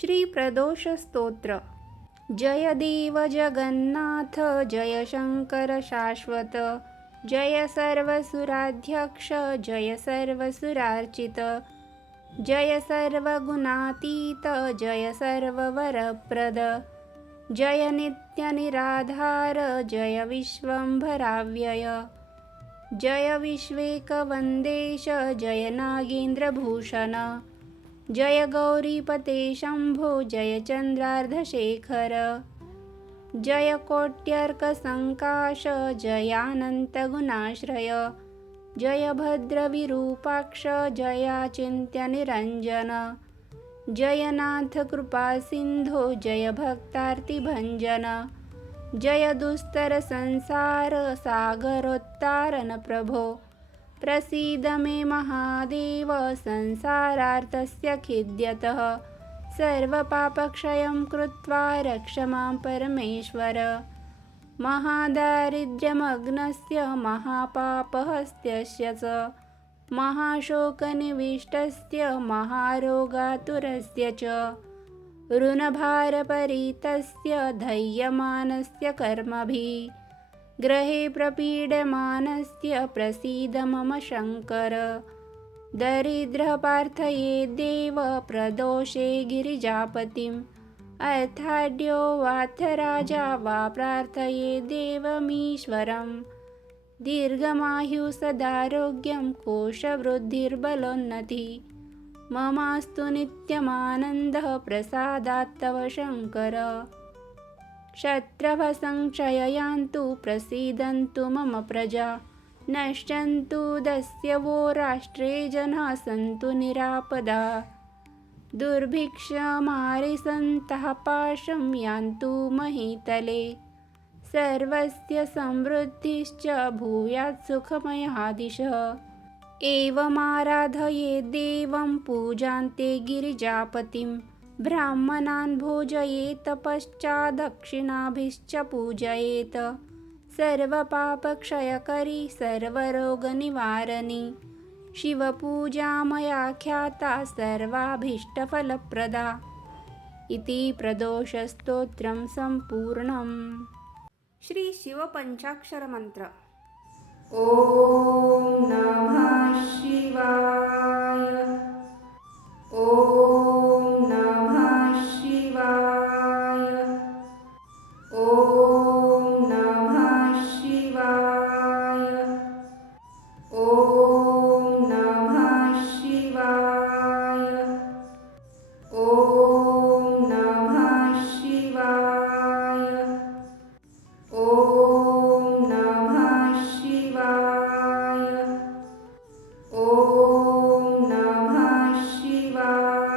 श्री प्रदोष स्तोत्र। जय देव जगन्नाथ, जय शंकर शाश्वत, जय सर्वसुराध्यक्ष, जय सर्वसुरार्चित, जय सर्वगुणातीत, जय सर्ववरप्रद, जय नित्यनिराधार, जय विश्वंभराव्यय, जय विश्वेकवन्देश, जय नागेन्द्रभूषण, जय गौरीपते शंभो, जय चंद्रार्धशेखर, जय कोट्यर्कसंकाश, जयानन्तगुणाश्रय, जय भद्रविरूपाक्ष, जयाचिन्त्यनिरञ्जन, जय नाथ कृपासिन्धो, जय भक्तार्तिभञ्जन, जय दुस्तरसंसार सागरोत्तारण प्रभो, प्रसीद मे महादेव संसारार्तस्य खिद्यतः, सर्वपापक्षयं कृत्वा रक्ष मां परमेश्वर, महादारिद्र्यमग्नस्य महापापहस्त्यस्य च, महाशोकनिविष्टस्य महारोगातुरस्य च, ऋणभारपरीतस्य धैर्यमानस्य कर्मभिः, ग्रहे प्रपीड्यमानस्य प्रसीद मम शङ्कर, दरिद्रपार्थये देव प्रदोषे गिरिजापतिम्, अर्थाढ्यो वाथ राजा वा प्रार्थये देवमीश्वरम्, दीर्घमायुः सदारोग्यं कोशवृद्धिर्बलोन्नतिः, ममास्तु नित्यमानन्दः प्रसादात् तव शङ्कर, शत्रवसंक्षययान्तु प्रसीदन्तु मम प्रजा, नश्यन्तु दस्यवो राष्ट्रे जनाः सन्तु निरापदा, दुर्भिक्षमारिसन्तः पाशं यान्तु महीतले, सर्वस्य समृद्धिश्च भूयात् सुखमयः दिशः, एवमाराधये देवं पूजान्ते गिरिजापतिं, ब्राह्मणान् भोजयेत पश्चादक्षिणाभिश्च पूजयेत, सर्वपापक्षयकरी सर्वरोगनिवारिणी, शिवपूजा मया ख्याता सर्वाभीष्टफलप्रदा। इति प्रदोषस्तोत्रं सम्पूर्णम्। श्री शिवपंचाक्षर मंत्र। ओम नमः शिवाय, ओम नमः शिवाय, ओम नमः शिवाय, ओम नमः शिवाय, ओम नमः शिवाय, ओम नमः शिवाय, ओम नमः शिवाय।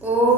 ॐ